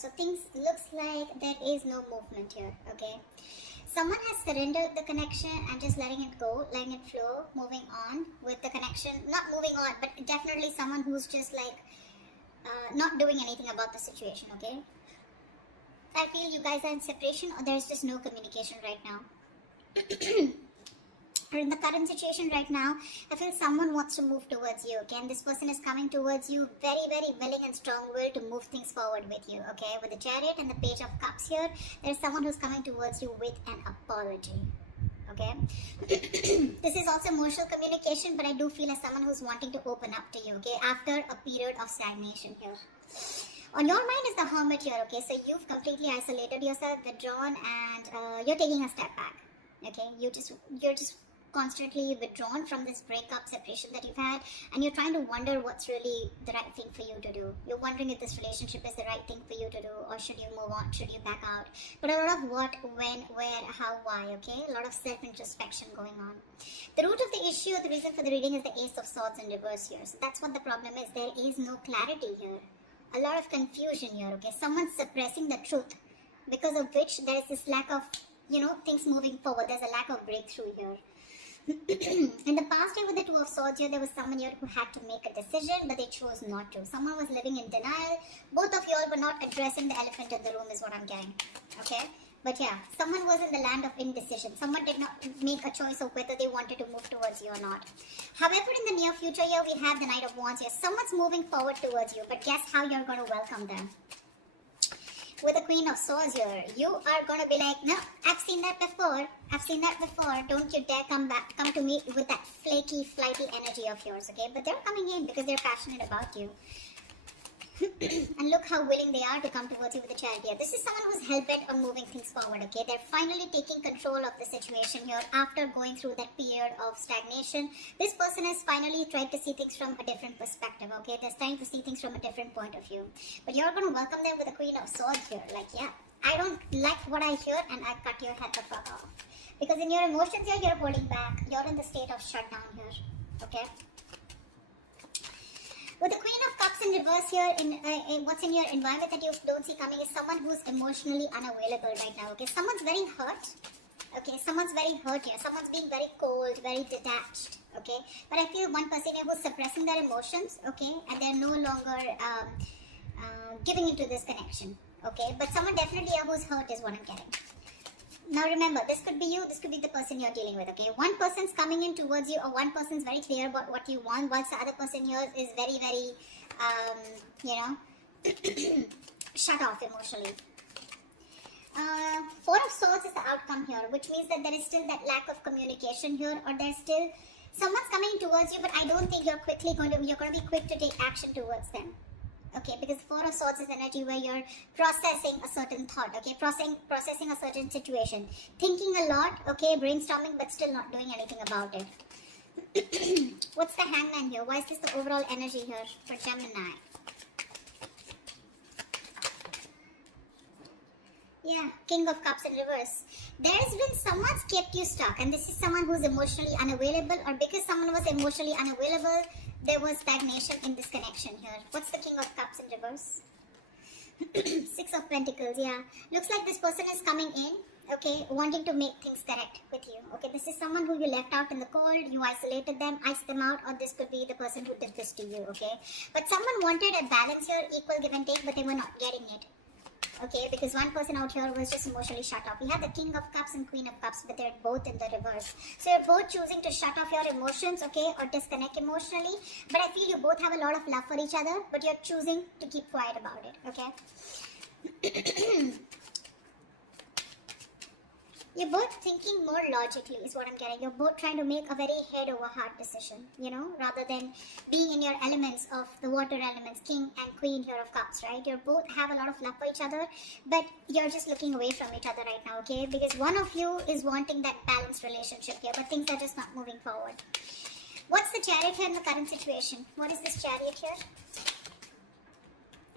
So things looks like there is no movement here, okay? Someone has surrendered the connection and just letting it go, letting it flow, moving on with the connection. Not moving on, but definitely someone who's just like not doing anything about the situation, okay? I feel you guys are in separation or there's just no communication right now. Or in the current situation right now, I feel someone wants to move towards you, okay? And this person is coming towards you very, very willing and strong-willed to move things forward with you, okay? With the Chariot and the Page of Cups here, there's someone who's coming towards you with an apology, okay? This is also emotional communication, but I do feel as someone who's wanting to open up to you, okay? After a period of stagnation here. On your mind is the Hermit here, okay? So you've completely isolated yourself, withdrawn, and you're taking a step back, okay? You're just constantly withdrawn from this breakup, separation that you've had, and you're trying to wonder what's really the right thing for you to do. You're wondering if this relationship is the right thing for you to do, or should you move on, should you back out? But a lot of what, when, where, how, why, okay? A lot of self-introspection going on. The root of the issue, the reason for the reading is the Ace of Swords in reverse here. So that's what the problem is. There is no clarity here. A lot of confusion here, okay? Someone's suppressing the truth, because of which there is this lack of, things moving forward. There's a lack of breakthrough here. In the past year with the Two of Swords here, there was someone here who had to make a decision, but they chose not to. Someone was living in denial. Both of y'all were not addressing the elephant in the room is what I'm getting, okay? But yeah, someone was in the land of indecision. Someone did not make a choice of whether they wanted to move towards you or not. However, in the near future here, we have the Knight of Wands here. Someone's moving forward towards you, but guess how you're going to welcome them? With the Queen of Swords here, you are going to be like, no, I've seen that before. I've seen that before. Don't you dare come to me with that flaky, flighty energy of yours, okay? But they're coming in because they're passionate about you. And look how willing they are to come towards you with the Chariot here. This is someone who's hell-bent on moving things forward, okay? They're finally taking control of the situation here after going through that period of stagnation. This person has finally tried to see things from a different perspective, okay? They're trying to see things from a different point of view. But you're going to welcome them with the Queen of Swords here. Like, yeah, I don't like what I hear and I cut your head the fuck off. Because in your emotions here, you're holding back. You're in the state of shutdown here, okay? With the Queen of Cups in reverse here, in what's in your environment that you don't see coming is someone who's emotionally unavailable right now, okay? Someone's very hurt, okay? Someone's very hurt here. Someone's being very cold, very detached, okay? But I feel one person here who's suppressing their emotions, okay? And they're no longer giving into this connection, okay? But someone definitely here who's hurt is what I'm getting. Now remember, this could be you, this could be the person you're dealing with, okay? One person's coming in towards you, or one person's very clear about what you want, whilst the other person here is very, very, shut off emotionally. Four of Swords is the outcome here, which means that there is still that lack of communication here, or there's still, someone's coming towards you, but I don't think you're going to be quick to take action towards them. Okay, because Four of Swords is energy where you're processing a certain thought, okay, processing a certain situation, thinking a lot, okay, brainstorming, but still not doing anything about it. What's the Hangman here? Why is this the overall energy here for Gemini? Yeah, King of Cups in reverse. There's been someone's kept you stuck, and this is someone who's emotionally unavailable, or because someone was emotionally unavailable, there was stagnation in this connection here. What's the King of Cups in reverse? Six of Pentacles, yeah. Looks like this person is coming in, okay, wanting to make things correct with you. Okay, this is someone who you left out in the cold, you isolated them, iced them out, or this could be the person who did this to you, okay? But someone wanted a balance here, equal give and take, but they were not getting it. Okay, because one person out here was just emotionally shut off. We have the King of Cups and Queen of Cups, but they're both in the reverse. So you're both choosing to shut off your emotions, okay, or disconnect emotionally. But I feel you both have a lot of love for each other, but you're choosing to keep quiet about it, okay? You're both thinking more logically is what I'm getting. You're both trying to make a very head over heart decision, rather than being in your elements of the water elements, King and Queen here of Cups, right? You both have a lot of love for each other, but you're just looking away from each other right now, okay? Because one of you is wanting that balanced relationship here, but things are just not moving forward. What's the Chariot here in the current situation? What is this Chariot here?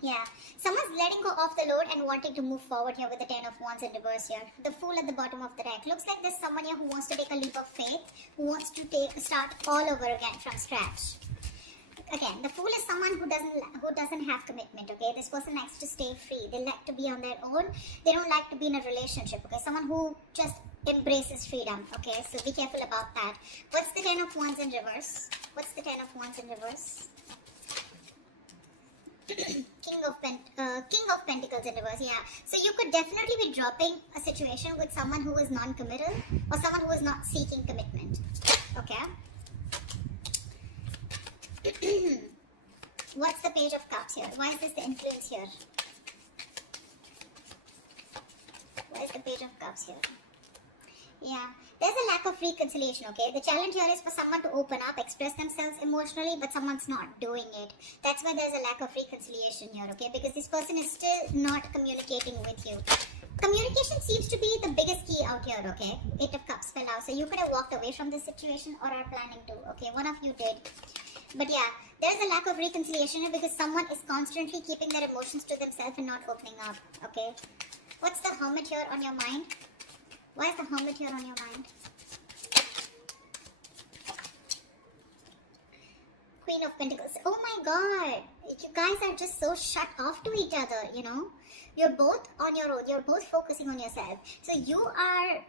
Yeah, someone's letting go of the load and wanting to move forward here with the Ten of Wands in reverse here. The Fool at the bottom of the deck. Looks like there's someone here who wants to take a leap of faith, who wants to start all over again from scratch. Again, the fool is someone who doesn't have commitment. Okay, this person likes to stay free. They like to be on their own. They don't like to be in a relationship. Okay, someone who just embraces freedom. Okay, so be careful about that. What's the Ten of Wands in reverse? What's the Ten of Wands in reverse? King of Pentacles in reverse. Yeah, so you could definitely be dropping a situation with someone who is non-committal or someone who is not seeking commitment. Okay. What's the Page of Cups here? Why is this the influence here? Why is the Page of Cups here? Yeah, there's a lack of reconciliation, okay? The challenge here is for someone to open up, express themselves emotionally, but someone's not doing it. That's why there's a lack of reconciliation here, okay? Because this person is still not communicating with you. Communication seems to be the biggest key out here, okay? Eight of Cups fell out. So you could have walked away from this situation or are planning to, okay? One of you did. But yeah, there's a lack of reconciliation here because someone is constantly keeping their emotions to themselves and not opening up, okay? What's the Hermit here on your mind? Why is the Hermit here on your mind? Queen of Pentacles. Oh my god. You guys are just so shut off to each other, you know. You're both on your own. You're both focusing on yourself. So you are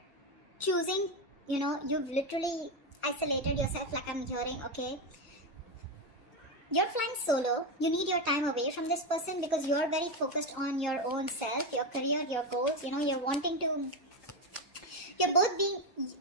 choosing, you know, you've literally isolated yourself like I'm hearing, okay. You're flying solo. You need your time away from this person because you're very focused on your own self, your career, your goals. You know, you're wanting to... You're both being...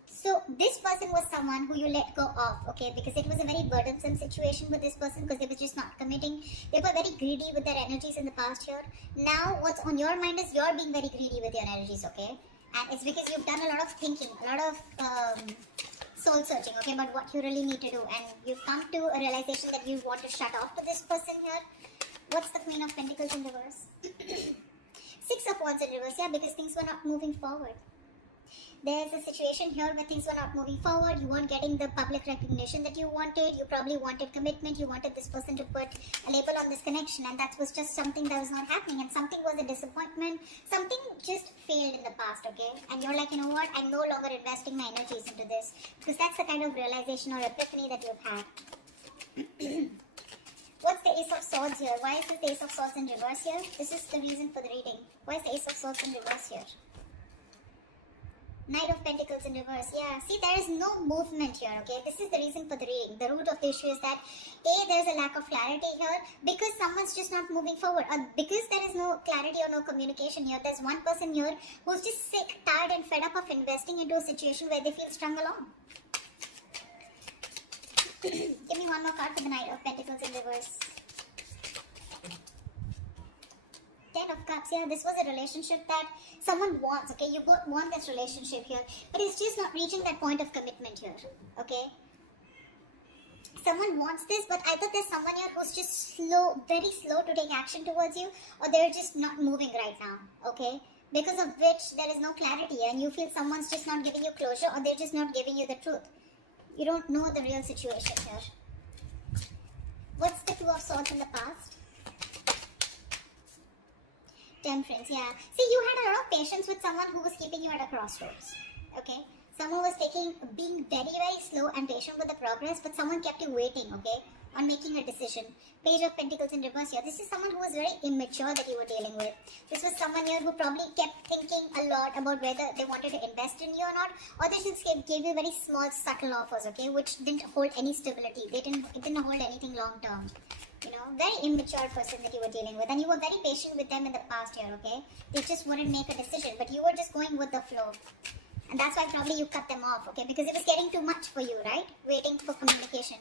So this person was someone who you let go of, okay, because it was a very burdensome situation with this person because they were just not committing. They were very greedy with their energies in the past year. Now what's on your mind is you're being very greedy with your energies, okay? And it's because you've done a lot of thinking, a lot of soul searching, okay, about what you really need to do. And you've come to a realization that you want to shut off to this person here. What's the Queen of Pentacles in reverse? Six of Wands in reverse, yeah, because things were not moving forward. There's a situation here where things were not moving forward. You weren't getting the public recognition that you wanted. You probably wanted commitment. You wanted this person to put a label on this connection, and that was just something that was not happening, and something was a disappointment. Something just failed in the past, okay? And you're like, you know what? I'm no longer investing my energies into this because that's the kind of realization or epiphany that you've had. What's the Ace of Swords here? Why is this the Ace of Swords in reverse here? This is the reason for the reading. Why is the Ace of Swords in reverse here? Knight of Pentacles in reverse. Yeah, see, there is no movement here, okay? This is the reason for the reading. The root of the issue is that, A, there's a lack of clarity here because someone's just not moving forward. Or because there is no clarity or no communication here, there's one person here who's just sick, tired and fed up of investing into a situation where they feel strung along. Give me one more card for the Knight of Pentacles in reverse. Ten of Cups. Yeah, this was a relationship that someone wants, okay? You both want this relationship here, but it's just not reaching that point of commitment here, okay? Someone wants this, but either there's someone here who's just slow, very slow to take action towards you, or they're just not moving right now, okay? Because of which there is no clarity and you feel someone's just not giving you closure or they're just not giving you the truth. You don't know the real situation here. What's the Two of Swords in the past? Temperance, yeah. See, you had a lot of patience with someone who was keeping you at a crossroads, okay? Someone was being very, very slow and patient with the progress, but someone kept you waiting, okay, on making a decision. Page of Pentacles in reverse here. This is someone who was very immature that you were dealing with. This was someone here who probably kept thinking a lot about whether they wanted to invest in you or not, or they just gave you very small, subtle offers, okay, which didn't hold any stability. It didn't hold anything long term. You know, very immature person that you were dealing with, and you were very patient with them in the past year, okay? They just wouldn't make a decision, but you were just going with the flow. And that's why probably you cut them off, okay? Because it was getting too much for you, right? Waiting for communication.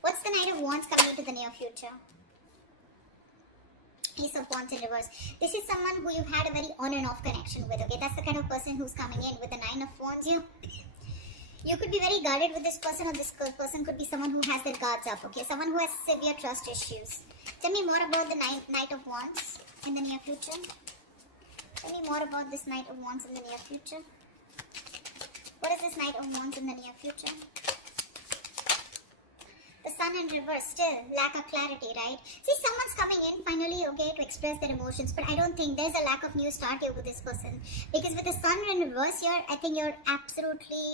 What's the Knight of Wands coming into the near future? Ace of Wands in reverse. This is someone who you've had a very on and off connection with, okay? That's the kind of person who's coming in with the Nine of Wands here. You could be very guarded with this person, or this person could be someone who has their guards up, okay? Someone who has severe trust issues. Tell me more about the Knight of Wands in the near future. Tell me more about this Knight of Wands in the near future. What is this Knight of Wands in the near future? The Sun in reverse, still lack of clarity, right? See, someone's coming in finally, okay, to express their emotions, but I don't think there's a lack of new start here with this person. Because with the Sun in reverse here, I think you're absolutely...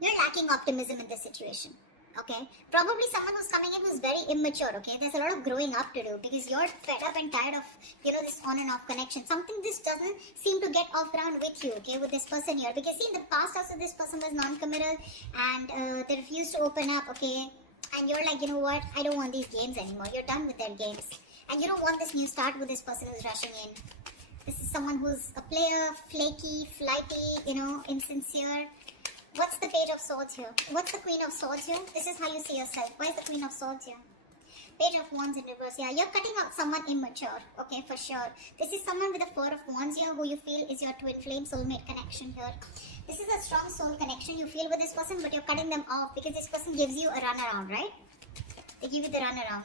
You're lacking optimism in this situation. Okay, probably someone who's coming in who's very immature. Okay, there's a lot of growing up to do because you're fed up and tired of this on and off connection. Something this doesn't seem to get off ground with you. Okay, with this person here, because see, in the past also this person was non-committal and they refused to open up. Okay, and you're like, you know what, I don't want these games anymore. You're done with their games and you don't want this new start with this person who's rushing in. This is someone who's a player, flaky, flighty, insincere. What's the Page of Swords here? What's the Queen of Swords here? This is how you see yourself. Why is the Queen of Swords here? Page of Wands in reverse. Yeah, you're cutting out someone immature. Okay, for sure. This is someone with a Four of Wands here who you feel is your twin flame soulmate connection here. This is a strong soul connection you feel with this person, but you're cutting them off because this person gives you a runaround, right? They give you the runaround.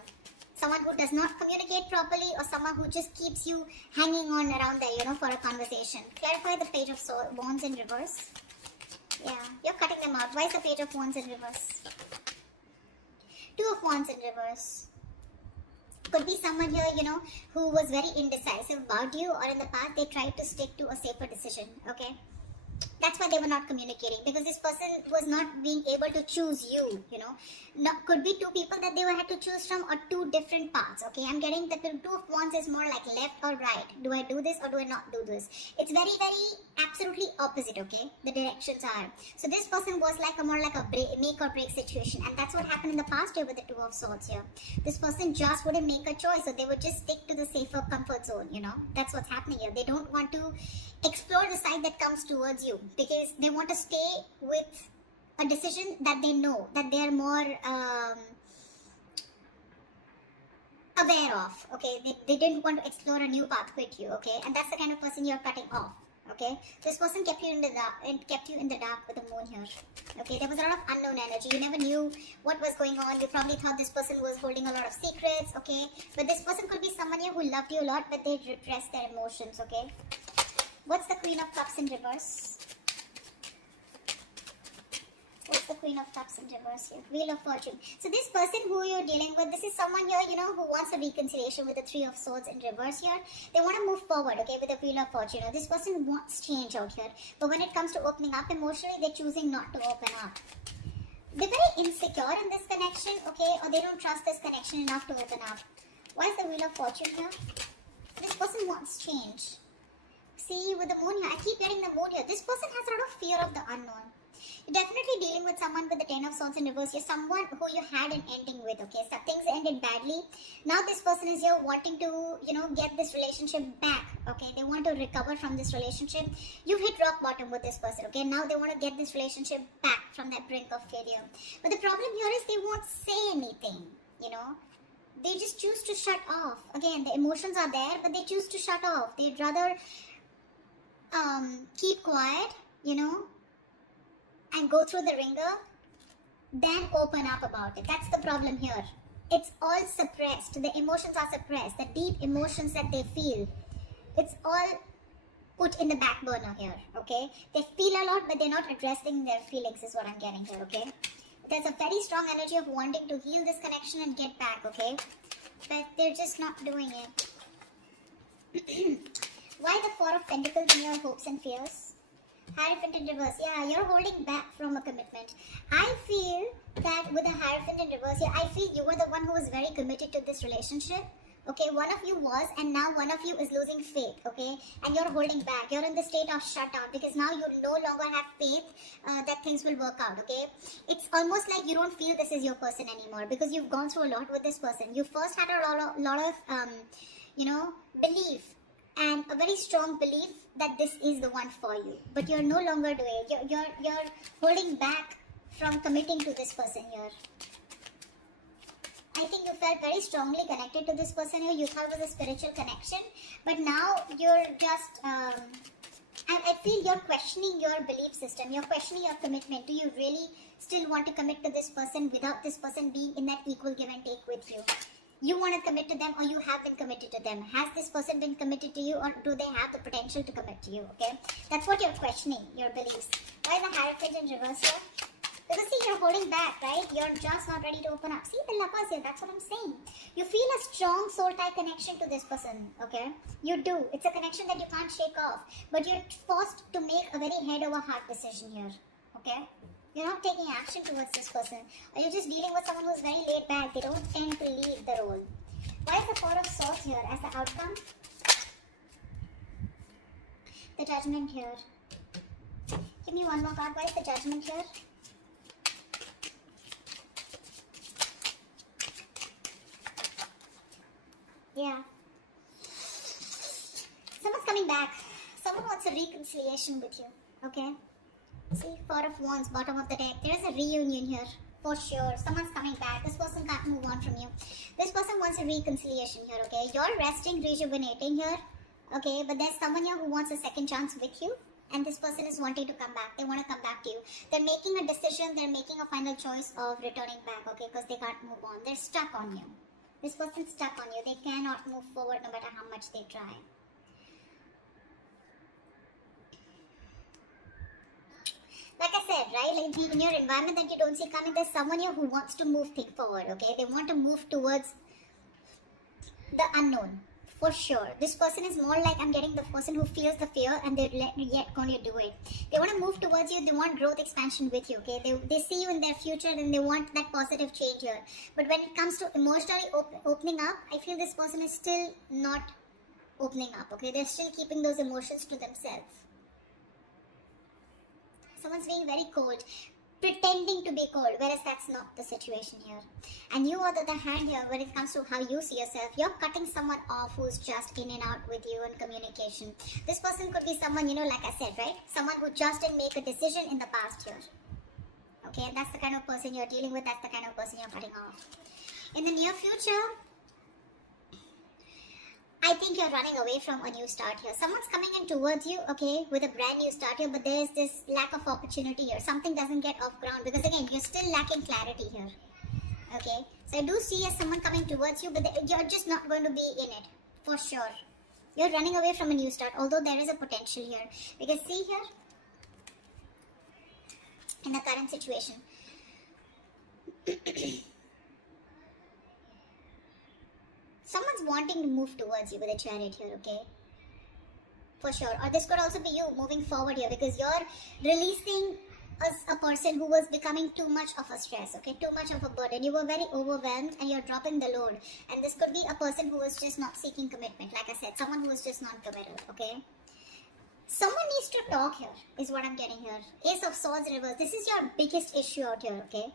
Someone who does not communicate properly or someone who just keeps you hanging on around there, for a conversation. Clarify the Page of Wands in reverse. Yeah, you're cutting them out. Why is the Page of Wands in reverse? Two of Wands in reverse. Could be someone here, who was very indecisive about you, or in the past they tried to stick to a safer decision, okay? That's why they were not communicating, because this person was not being able to choose you, could be two people that they had to choose from, or two different paths, okay? I'm getting that the Two of Wands is more like left or right. Do I do this or do I not do this? It's very, very absolutely opposite, okay? The directions are. So this person was like more like a make or break situation, and that's what happened in the past year with the Two of Swords here. This person just wouldn't make a choice, so they would just stick to the safer comfort zone, That's what's happening here. They don't want to explore the side that comes towards you because they want to stay with a decision that they know, that they're more aware of, okay? They didn't want to explore a new path with you, okay? And that's the kind of person you're cutting off, okay? This person kept you in the dark and kept you in the dark with the moon here, okay? There was a lot of unknown energy. You never knew what was going on. You probably thought this person was holding a lot of secrets, okay? But this person could be someone here who loved you a lot, but they repressed their emotions, okay? What's the Queen of Cups in reverse? What's the Queen of Cups in reverse here? Wheel of Fortune. So this person who you're dealing with, this is someone here, who wants a reconciliation with the Three of Swords in reverse here. They want to move forward, okay, with the Wheel of Fortune. This person wants change out here. But when it comes to opening up emotionally, they're choosing not to open up. They're very insecure in this connection, okay, or they don't trust this connection enough to open up. Why is the Wheel of Fortune here? This person wants change. See, with the moon here, I keep getting the moon here. This person has a lot of fear of the unknown. You're definitely dealing with someone with the Ten of Swords in reverse. You're someone who you had an ending with, okay? So things ended badly. Now this person is here wanting to, get this relationship back, okay? They want to recover from this relationship. You've hit rock bottom with this person, okay? Now they want to get this relationship back from that brink of failure. But the problem here is they won't say anything, They just choose to shut off. Again, the emotions are there, but they choose to shut off. They'd rather keep quiet, and go through the ringer than open up about it. That's the problem here. It's all suppressed. The emotions are suppressed. The deep emotions that they feel, it's all put in the back burner here, okay? They feel a lot, but they're not addressing their feelings is what I'm getting here, okay? There's a very strong energy of wanting to heal this connection and get back, okay? But they're just not doing it. Why the Four of Pentacles in your hopes and fears? Hierophant in reverse. Yeah, you're holding back from a commitment. I feel that with the Hierophant in reverse, yeah, I feel you were the one who was very committed to this relationship. Okay, one of you was, and now one of you is losing faith, okay? And you're holding back. You're in the state of shutdown because now you no longer have faith that things will work out, okay? It's almost like you don't feel this is your person anymore because you've gone through a lot with this person. You first had a lot of belief and a very strong belief that this is the one for you. But you're no longer doing it. You're holding back from committing to this person here. I think you felt very strongly connected to this person here. You thought it was a spiritual connection. But now you're just, I feel you're questioning your belief system. You're questioning your commitment. Do you really still want to commit to this person without this person being in that equal give and take with you? You want to commit to them or you have been committed to them? Has this person been committed to you or do they have the potential to commit to you? Okay, that's what you're questioning, your beliefs. Why the Hierophant in reverse here? Because see, you're holding back, right? You're just not ready to open up. See the Lovers here, that's what I'm saying. You feel a strong soul tie connection to this person, okay? You do. It's a connection that you can't shake off. But you're forced to make a very head over heart decision here, okay? You're not taking action towards this person. Or you're just dealing with someone who's very laid back. They don't tend to lead the role. Why is the Four of Swords here as the outcome? The Judgment here. Give me one more card. Why is the Judgment here? Yeah. Someone's coming back. Someone wants a reconciliation with you. Okay? See, Four of Wands, bottom of the deck. There is a reunion here. For sure. Someone's coming back. This person can't move on from you. This person wants a reconciliation here, okay? You're resting, rejuvenating here. Okay, but there's someone here who wants a second chance with you. And this person is wanting to come back. They want to come back to you. They're making a decision. They're making a final choice of returning back, okay? Because they can't move on. They're stuck on you. This person's stuck on you. They cannot move forward no matter how much they try. Like I said, right, like in your environment that you don't see coming, there's someone here who wants to move things forward, okay? They want to move towards the unknown, for sure. This person is more like, I'm getting the person who feels the fear and they're yet going to do it. They want to move towards you, they want growth, expansion with you, okay? They see you in their future and they want that positive change here. But when it comes to emotionally opening up, I feel this person is still not opening up, okay? They're still keeping those emotions to themselves. Someone's being very cold, pretending to be cold, whereas that's not the situation here. And you, on the other hand here, when it comes to how you see yourself, you're cutting someone off who's just in and out with you in communication. This person could be someone, you know, like I said, right? Someone who just didn't make a decision in the past here. Okay, and that's the kind of person you're dealing with, that's the kind of person you're cutting off. In the near future, I think you're running away from a new start here. Someone's coming in towards you, okay, with a brand new start here, but there's this lack of opportunity here. Something doesn't get off ground because, again, you're still lacking clarity here, okay? So I do see as someone coming towards you, but you're just not going to be in it, for sure. You're running away from a new start, although there is a potential here. Because see here, in the current situation, someone's wanting to move towards you with a Chariot here, okay? For sure. Or this could also be you moving forward here because you're releasing a person who was becoming too much of a stress, okay? Too much of a burden. You were very overwhelmed and you're dropping the load. And this could be a person who was just not seeking commitment. Like I said, someone who is just not committed, okay? Someone needs to talk here, is what I'm getting here. Ace of Swords reverse. This is your biggest issue out here, okay?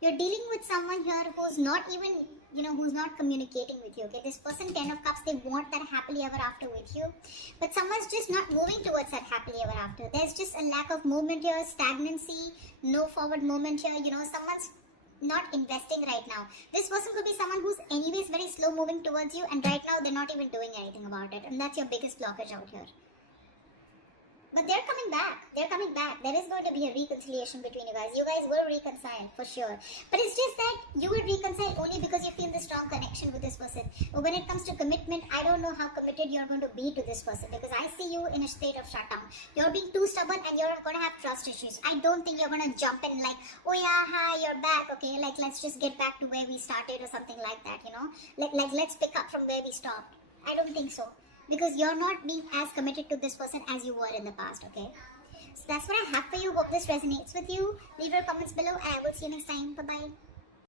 You're dealing with someone here who's not even, you know, who's not communicating with you, okay? This person, 10 of Cups, they want that happily ever after with you. But someone's just not moving towards that happily ever after. There's just a lack of movement here, stagnancy, no forward movement here. You know, someone's not investing right now. This person could be someone who's anyways very slow moving towards you, and right now they're not even doing anything about it. And that's your biggest blockage out here. But they're coming back. They're coming back. There is going to be a reconciliation between you guys. You guys will reconcile for sure. But it's just that you will reconcile only because you feel the strong connection with this person. But when it comes to commitment, I don't know how committed you're going to be to this person because I see you in a state of shutdown. You're being too stubborn and you're going to have trust issues. I don't think you're going to jump in like, oh yeah, hi, you're back. Okay, like let's just get back to where we started or something like that, you know. Like let's pick up from where we stopped. I don't think so. Because you're not being as committed to this person as you were in the past, okay? So that's what I have for you. Hope this resonates with you. Leave your comments below and I will see you next time. Bye-bye.